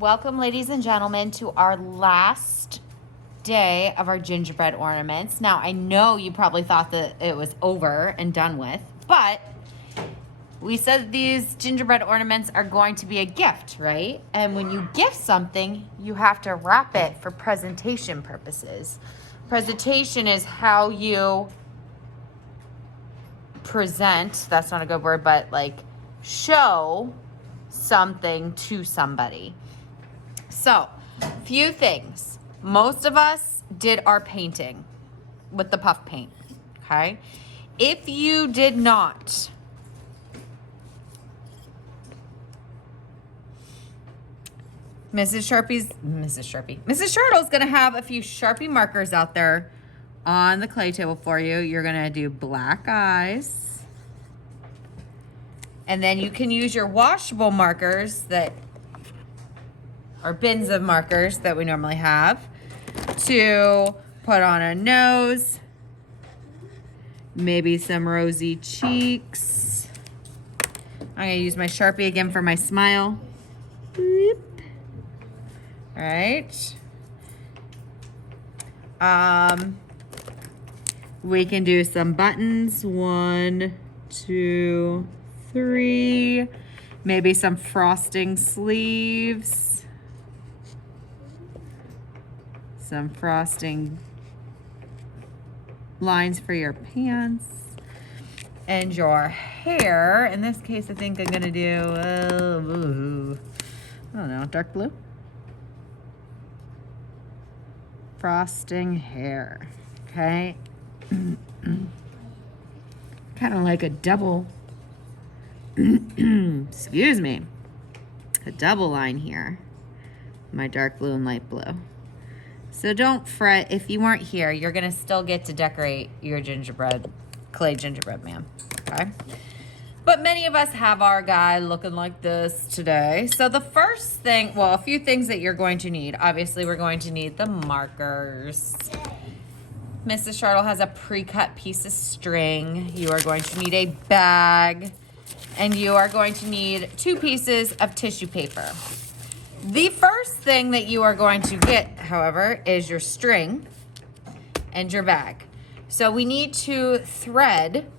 Welcome, ladies and gentlemen, to our last day of our gingerbread ornaments. Now, I know you probably thought that it was over and done with, but we said these gingerbread ornaments are going to be a gift, right? And when you gift something, you have to wrap it for presentation purposes. Presentation is how you present, that's not a good word, but like show something to somebody. So, few things. Most of us did our painting with the puff paint, okay? If you did not, Mrs. Turtle's gonna have a few Sharpie markers out there on the clay table for you. You're gonna do black eyes. And then you can use your washable markers that or bins of markers that we normally have to put on a nose, maybe some rosy cheeks. I'm gonna use my Sharpie again for my smile. Boop. All right. We can do some buttons. 1, 2, 3. Maybe some frosting sleeves. Some frosting lines for your pants. And your hair. In this case, I think I'm gonna do, I don't know, dark blue. Frosting hair, okay? Kind of like a double, excuse me, a double line here. My dark blue and light blue. So don't fret, if you weren't here, you're gonna still get to decorate your gingerbread, clay gingerbread man, okay? But many of us have our guy looking like this today. So the first thing, well, a few things that you're going to need. Obviously, we're going to need the markers. Mrs. Turtle has a pre-cut piece of string. You are going to need a bag. And you are going to need 2 pieces of tissue paper. The first thing that you are going to get, however, is your string and your bag. So we need to thread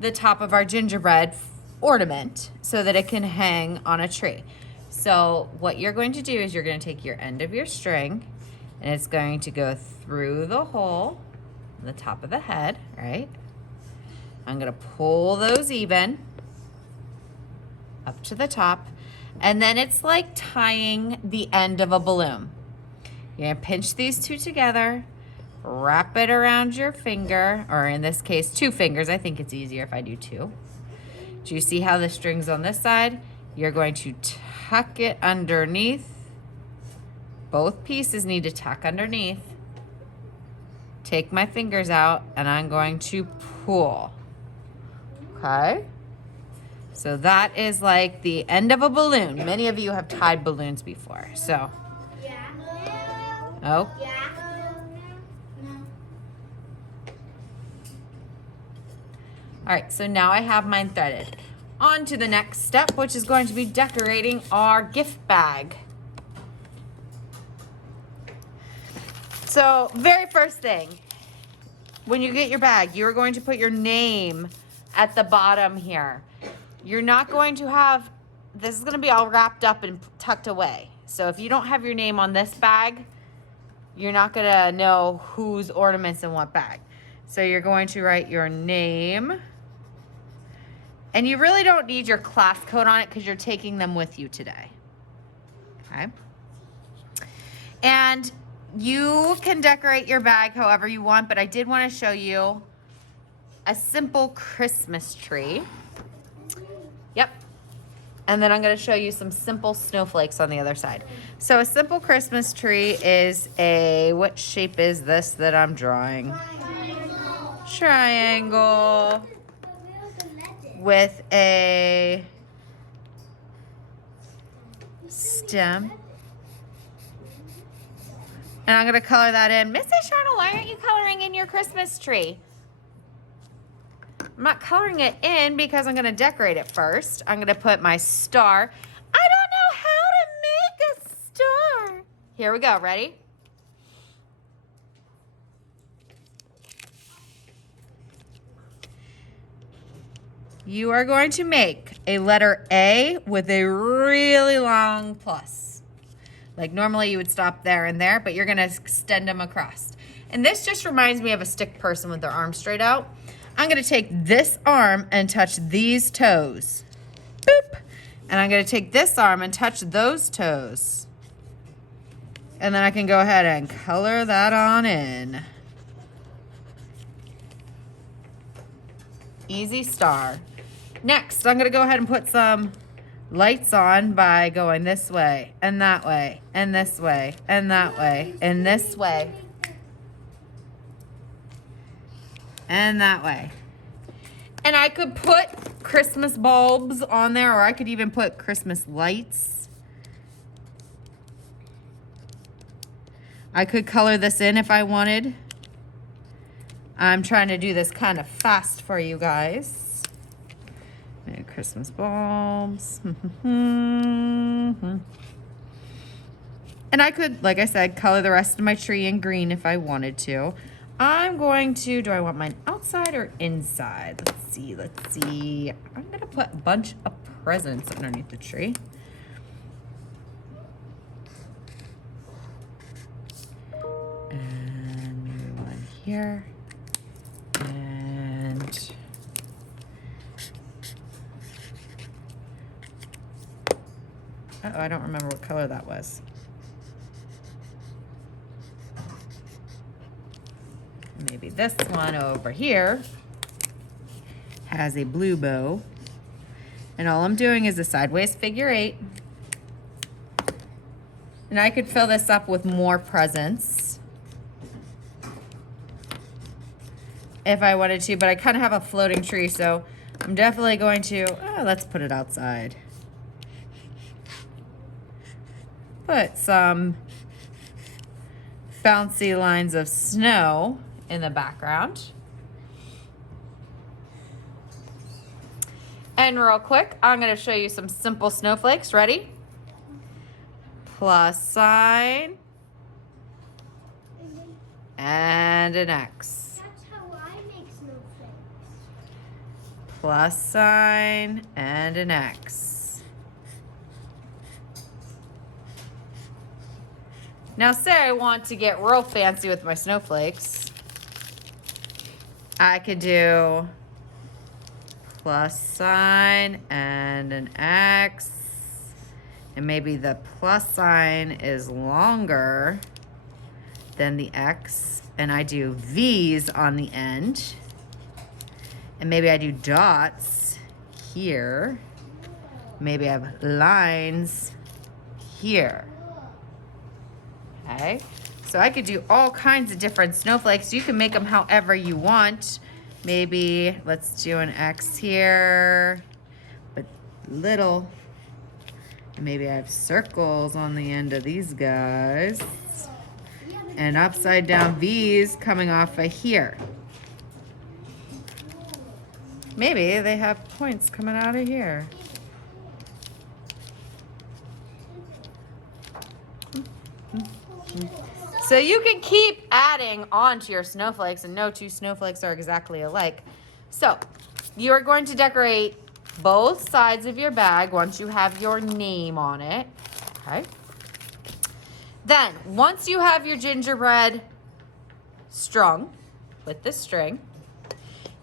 the top of our gingerbread ornament so that it can hang on a tree. So what you're going to do is you're going to take your end of your string and it's going to go through the hole on the top of the head, right? I'm going to pull those even up to the top. And then it's like tying the end of a balloon. You're gonna pinch these 2 together, wrap it around your finger, or in this case, 2 fingers. I think it's easier if I do 2. Do you see how the string's on this side? You're going to tuck it underneath. Both pieces need to tuck underneath. Take my fingers out, and I'm going to pull. Okay? So that is like the end of a balloon. Many of you have tied balloons before, so. Oh. All right, so now I have mine threaded. On to the next step, which is going to be decorating our gift bag. So, very first thing, when you get your bag, you are going to put your name at the bottom here. You're not going to have, this is going to be all wrapped up and tucked away. So if you don't have your name on this bag, you're not going to know whose ornaments in what bag. So you're going to write your name. And you really don't need your class code on it because you're taking them with you today. Okay. And you can decorate your bag however you want, but I did want to show you a simple Christmas tree. Yep. And then I'm going to show you some simple snowflakes on the other side. So a simple Christmas tree is what shape is this that I'm drawing? Triangle. With a stem. And I'm going to color that in. Mrs. Charlotte, why aren't you coloring in your Christmas tree? I'm not coloring it in because I'm going to decorate it first. I'm going to put my star. I don't know how to make a Here we go. Ready? You are going to make a letter A with a really long plus. Like normally you would stop there and there, but you're gonna extend them across. And this just reminds me of a stick person with their arms straight out. I'm gonna take this arm and touch these toes. Boop. And I'm gonna take this arm and touch those toes. And then I can go ahead and color that on in. Easy star. Next, I'm gonna go ahead and put some lights on by going this way, and that way, and this way, and that way, and this way, and that way. And I could put Christmas bulbs on there, or I could even put Christmas lights. I could color this in if I wanted. I'm trying to do this kind of fast for you guys. Maybe Christmas bulbs. And I could, like I said, color the rest of my tree in green if I wanted to. I'm going to, do I want mine outside or inside? Let's see. I'm gonna put a bunch of presents underneath the tree. And maybe one here. And uh-oh, I don't remember what color that was. Maybe this one over here has a blue bow. And all I'm doing is a sideways figure 8. And I could fill this up with more presents if I wanted to, but I kind of have a floating tree, so I'm definitely going to, let's put it outside. Put some bouncy lines of snow in the background. And real quick, I'm going to show you some simple snowflakes. Ready? Plus sign and an X. That's how I make snowflakes. Plus sign and an X. Now say I want to get real fancy with my snowflakes. I could do plus sign and an X. And maybe the plus sign is longer than the X. And I do V's on the end. And maybe I do dots here. Maybe I have lines here. Okay, so I could do all kinds of different snowflakes. You can make them however you want. Maybe let's do an X here, but little. And maybe I have circles on the end of these guys. And upside down V's coming off of here. Maybe they have points coming out of here. So you can keep adding on to your snowflakes, and no two snowflakes are exactly alike. So you are going to decorate both sides of your bag once you have your name on it. Okay. Then once you have your gingerbread strung with the string,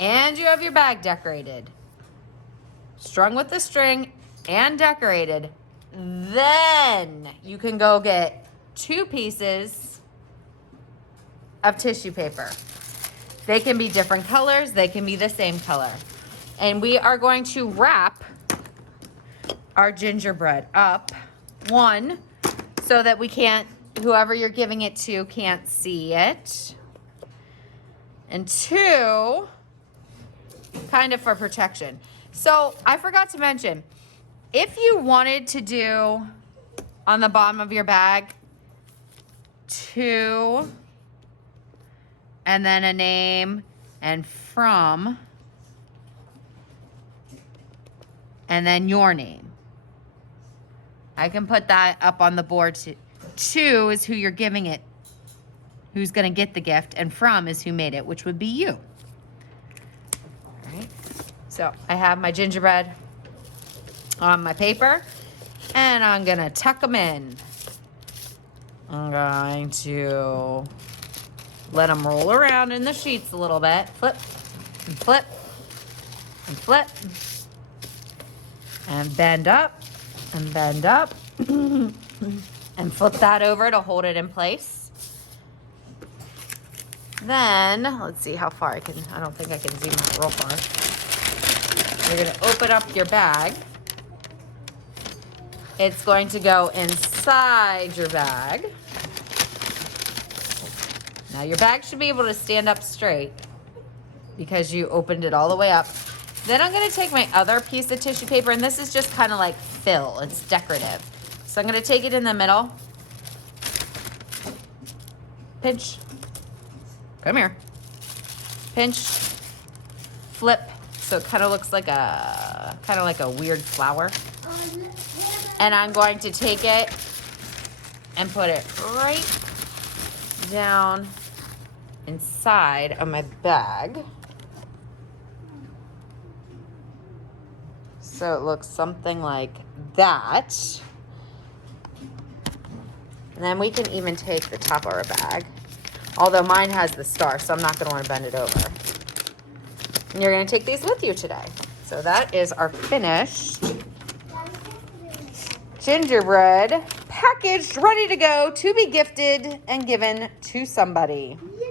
and you have your bag decorated, strung with the string and decorated, then you can go get 2 pieces of tissue paper. They can be different colors, they can be the same color. And we are going to wrap our gingerbread up, 1, so that we can't, whoever you're giving it to can't see it. And 2, kind of for protection. So I forgot to mention, if you wanted to do on the bottom of your bag 2 and then a name and from and then your name, I can put that up on the board To is who you're giving it, who's going to get the gift, and from is who made it, which would be you. All right. So I have my gingerbread on my paper, and I'm going to tuck them in. I'm going to let them roll around in the sheets a little bit. Flip and flip and flip. And bend up and bend up. And flip that over to hold it in place. Then, let's see how far I don't think I can zoom out real far. You're gonna open up your bag. It's going to go inside your bag. Now your bag should be able to stand up straight because you opened it all the way up. Then I'm gonna take my other piece of tissue paper, and this is just kind of like fill, it's decorative. So I'm gonna take it in the middle. Pinch, come here. Pinch, flip, so it kind of looks like a weird flower. And I'm going to take it and put it right down inside of my bag. So it looks something like that. And then we can even take the top of our bag. Although mine has the star, so I'm not gonna wanna bend it over. And you're gonna take these with you today. So that is our finished gingerbread, packaged, ready to go, to be gifted and given to somebody. Yay!